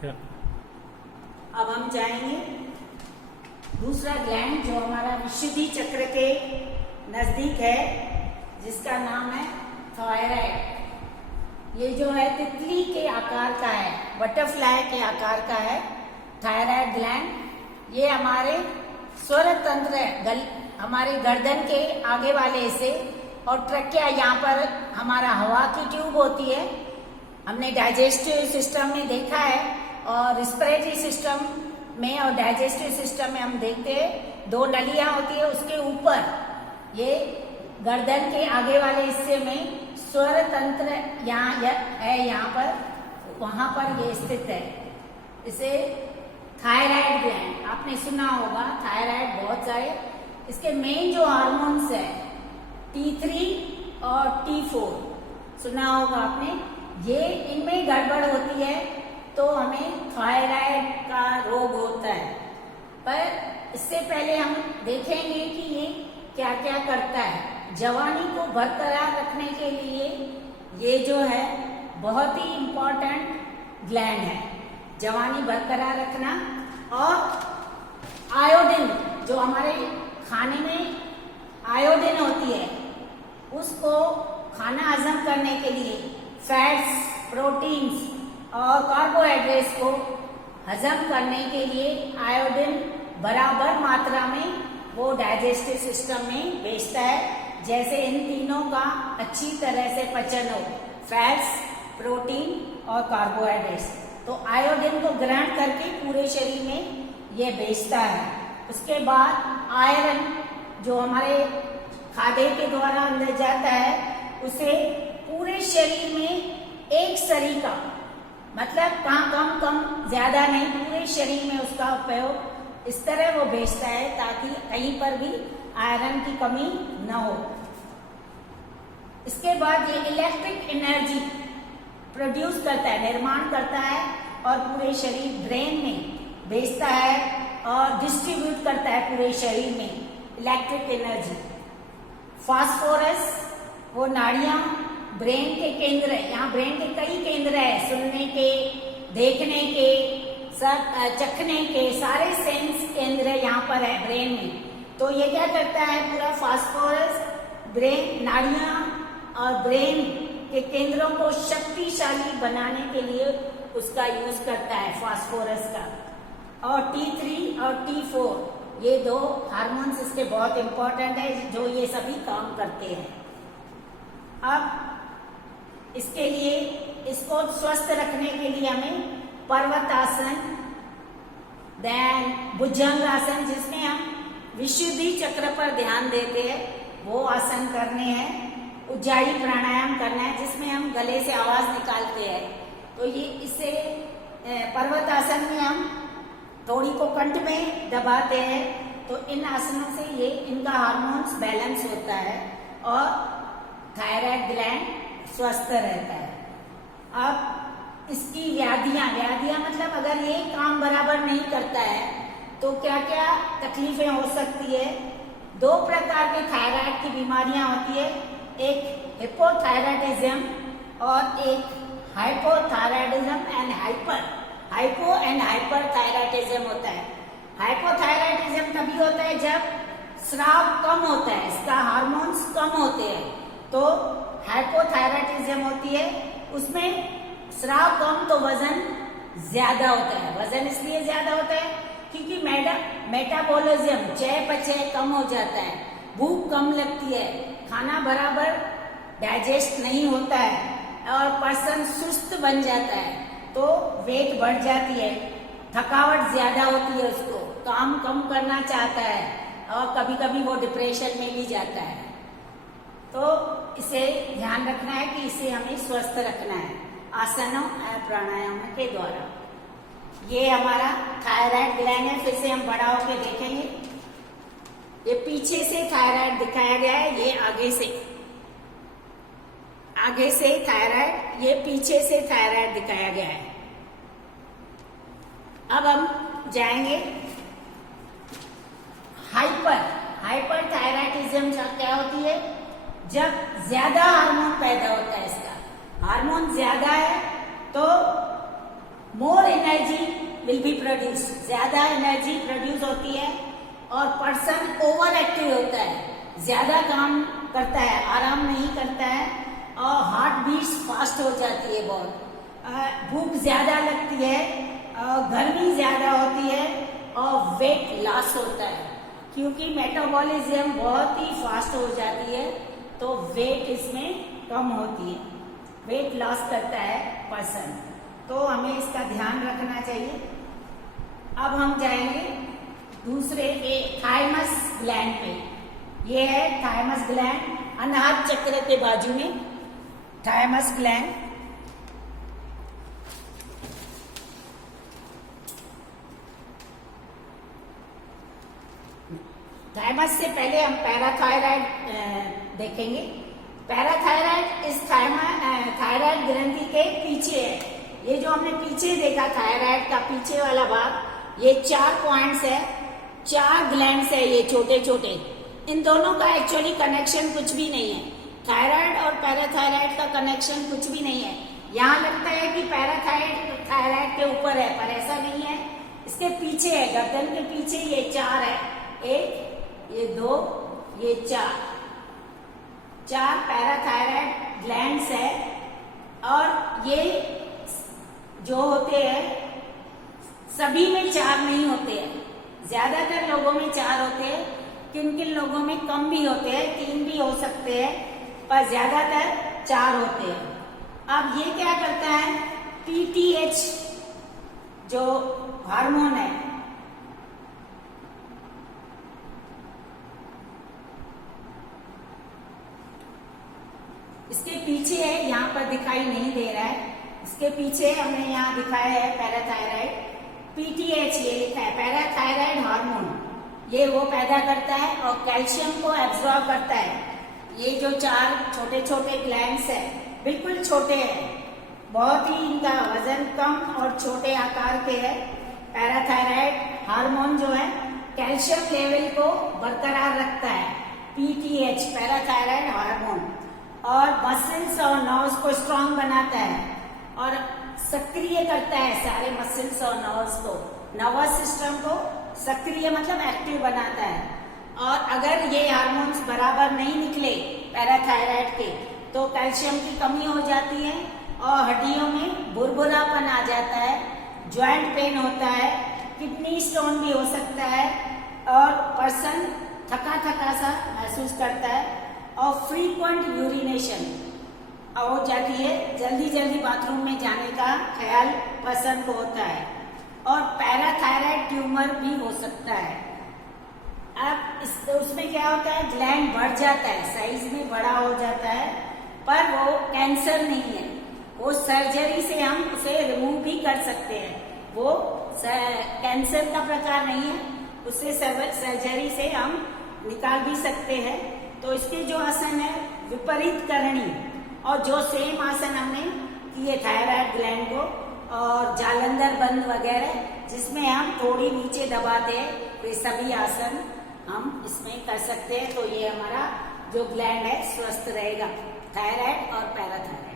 क्या? अब हम जाएंगे दूसरा ग्लैंड जो हमारा विशुद्धि चक्र के नजदीक है, जिसका नाम है थायराइड। ये जो है तितली के आकार का है, बटरफ्लाई के आकार का है थायराइड ग्लैंड। ये हमारे स्वर तंत्र है, हमारे गर्दन के आगे वाले हिस्से, और ट्रकिया यहाँ पर हमारा हवा की ट्यूब होती है। हमने डाइजेस्टिव सिस्टम में देखा है, और रिस्पिरेटरी सिस्टम में और डाइजेस्टिव सिस्टम में हम देखते हैं दो नलियां होती है। उसके ऊपर ये गर्दन के आगे वाले हिस्से में स्वर तंत्र यहाँ है, यहाँ पर वहां पर ये स्थित है। इसे थायराइड ग्लैंड आपने सुना होगा, थायराइड बहुत सारे इसके मेन जो हार्मोन्स है T3 और T4 सुना होगा आपने। ये इनमें गड़बड़ होती है तो हमें थायराइड का रोग होता है। पर इससे पहले हम देखेंगे कि ये क्या क्या करता है। जवानी को बरकरार रखने के लिए ये जो है बहुत ही इम्पोर्टेंट ग्लैंड है, जवानी बरकरार रखना। और आयोडीन, जो हमारे खाने में आयोडीन होती है, उसको खाना हजम करने के लिए फैट्स, प्रोटीन्स और कार्बोहाइड्रेट्स को हजम करने के लिए आयोडीन बराबर मात्रा में वो डाइजेस्टिव सिस्टम में भेजता है, जैसे इन तीनों का अच्छी तरह से पचन हो, फैट्स, प्रोटीन और कार्बोहाइड्रेट्स। तो आयोडीन को ग्रहण करके पूरे शरीर में ये भेजता है। उसके बाद आयरन जो हमारे खाद्य के द्वारा अंदर जाता है, उसे पूरे शरीर में एक सरीका, मतलब कम कम ज्यादा नहीं, पूरे शरीर में उसका उपयोग इस तरह वो भेजता है ताकि कहीं पर भी आयरन की कमी न हो। इसके बाद ये इलेक्ट्रिक एनर्जी प्रोड्यूस करता है, निर्माण करता है, और पूरे शरीर ब्रेन में भेजता है और डिस्ट्रीब्यूट करता है पूरे शरीर में इलेक्ट्रिक एनर्जी। फास्फोरस, वो नाड़ियां ब्रेन के केंद्र है, यहाँ ब्रेन के कई केंद्र है, सुनने के, देखने के, सब चखने के, सारे सेंस केंद्र यहाँ पर है ब्रेन में। तो ये क्या करता है, पूरा फास्फोरस ब्रेन, नाड़ियां और ब्रेन के केंद्रों को शक्तिशाली बनाने के लिए उसका यूज करता है, फास्फोरस का। और T3 और T4 ये दो हार्मोन्स इसके बहुत इंपॉर्टेंट है, जो ये सभी काम करते हैं। अब इसके लिए, इसको स्वस्थ रखने के लिए हमें पर्वतासन, देन भुजंगासन, जिसमें हम विशुद्धि चक्र पर ध्यान देते हैं, वो आसन करने हैं। उज्जाई प्राणायाम करना है, जिसमें हम गले से आवाज निकालते हैं। तो ये इससे पर्वतासन में हम थोड़ी को कंठ में दबाते हैं, तो इन आसनों से ये इनका हार्मोन्स बैलेंस होता है और थायराइड ग्लैंड स्वस्थ रहता है। अब इसकी व्याधियां मतलब अगर ये काम बराबर नहीं करता है तो क्या क्या तकलीफें हो सकती है। दो प्रकार के थायराइड की बीमारियां होती है, एक हिपोथायराइडिज्म और एक hypothyroidism and hypo and hyperthyroidism होता है। हाइपोथायराइडिज्म तभी होता है जब स्राव कम होता है, इसका हार्मोन्स कम होते हैं, तो हाइपोथायराइडिज्म होती है। उसमें स्राव कम तो वजन ज्यादा होता है। वजन इसलिए ज्यादा होता है क्योंकि मेटाबॉलिज्म, चयापचय कम हो जाता है, भूख कम लगती है, खाना बराबर डाइजेस्ट नहीं होता है और पर्सन सुस्त बन जाता है, तो वेट बढ़ जाती है, थकावट ज्यादा होती है, उसको काम कम करना चाहता है और कभी कभी वो डिप्रेशन में भी जाता है। तो इसे ध्यान रखना है कि इसे हमें स्वस्थ रखना है आसनों और प्राणायाम के द्वारा। ये हमारा थायराइड ग्लैंड है, फिर से हम बड़ा होकर देखेंगे। ये पीछे से थायराइड दिखाया गया है, ये आगे से थायराइड, ये पीछे से थायराइड दिखाया गया है। अब हम जाएंगे हाइपर थायराइडिज्म क्या होती है, जब ज्यादा हार्मोन पैदा होता है। इसका हार्मोन ज्यादा है तो more energy will be produce, ज्यादा एनर्जी प्रोड्यूस होती है और पर्सन ओवर एक्टिव होता है, ज्यादा काम करता है, आराम नहीं करता है और हार्ट बीट्स फास्ट हो जाती है बहुत, भूख ज्यादा लगती है, गर्मी ज्यादा होती है और वेट लॉस होता है क्योंकि मेटाबॉलिज्म बहुत ही फास्ट हो जाती है तो वेट इसमें कम होती है, वेट लॉस करता है पर्सन, तो हमें इसका ध्यान रखना चाहिए। अब हम जाएंगे दूसरे थाइमस ग्लैंड पे। ये है थाइमस ग्लैंड, अनाहत चक्र के बाजू में थाइमस ग्लैंड। थाइमस से पहले हम पैराथायराइड देखेंगे। पैराथायराइड इस थायराइड ग्रंथि के पीछे है। ये जो हमने पीछे देखा थायराइड का पीछे वाला भाग, ये 4 पॉइंट्स है, 4 ग्लैंड्स है ये छोटे छोटे। इन दोनों का एक्चुअली कनेक्शन कुछ भी नहीं है, थायराइड और पैराथायराइड का कनेक्शन कुछ भी नहीं है। यहाँ लगता है कि पैराथायराइड के ऊपर है पर ऐसा नहीं है, इसके पीछे है, गर्दन के पीछे ये 4 है, 1, ये 2, ये 4 पैराथायराइड ग्लैंड्स है। और ये जो होते हैं सभी में 4 नहीं होते हैं, ज्यादातर लोगों में 4 होते हैं, किन किन लोगों में कम भी होते हैं, 3 भी हो सकते हैं पर ज्यादातर 4 होते हैं। अब ये क्या करता है, पीटीएच जो हार्मोन है, इसके पीछे है, यहाँ पर दिखाई नहीं दे रहा है, इसके पीछे हमने यहाँ दिखाया है पैराथायराइड, पीटीएच ये लिखा है, पैराथायराइड हार्मोन, ये वो पैदा करता है और कैल्शियम को एब्जॉर्ब करता है। ये जो 4 छोटे छोटे ग्लैंड्स है बिल्कुल छोटे हैं, बहुत ही इनका वजन कम और छोटे आकार के है। पैराथायराइड हार्मोन जो है कैल्शियम लेवल को बरकरार रखता है, पीटीएच पैराथायराइड हार्मोन, और मसल्स और नर्व्स को स्ट्रांग बनाता है और सक्रिय करता है सारे मसल्स और नर्व्स को, नर्वस सिस्टम को सक्रिय मतलब एक्टिव बनाता है। और अगर ये हार्मोन्स बराबर नहीं निकले पैराथायराइड के तो कैल्शियम की कमी हो जाती है और हड्डियों में बुरबुरापन आ जाता है, ज्वाइंट पेन होता है, किडनी स्टोन भी हो सकता है और पर्सन थका थका सा महसूस करता है और फ्रीक्वेंट यूरिनेशन हो जाती है, जल्दी जल्दी बाथरूम में जाने का ख्याल पर्सन को होता है और पैराथायराइड ट्यूमर भी हो सकता है। अब उसमें क्या होता है, ग्लैंड बढ़ जाता है, साइज में बड़ा हो जाता है पर वो कैंसर नहीं है, वो सर्जरी से हम उसे रिमूव भी कर सकते हैं, वो कैंसर का प्रकार नहीं है, उससे सर्जरी से हम निकाल भी सकते हैं। तो इसके जो आसन है विपरीत करणी और जो सेम आसन हमने किए थायराइड ग्लैंड को और जालंधर बंद वगैरह जिसमें हम थोड़ी नीचे दबाते हैं, वे सभी आसन हम इसमें कर सकते हैं। तो ये हमारा जो ग्लैंड है स्वस्थ रहेगा, थायराइड और पैराथायराइड।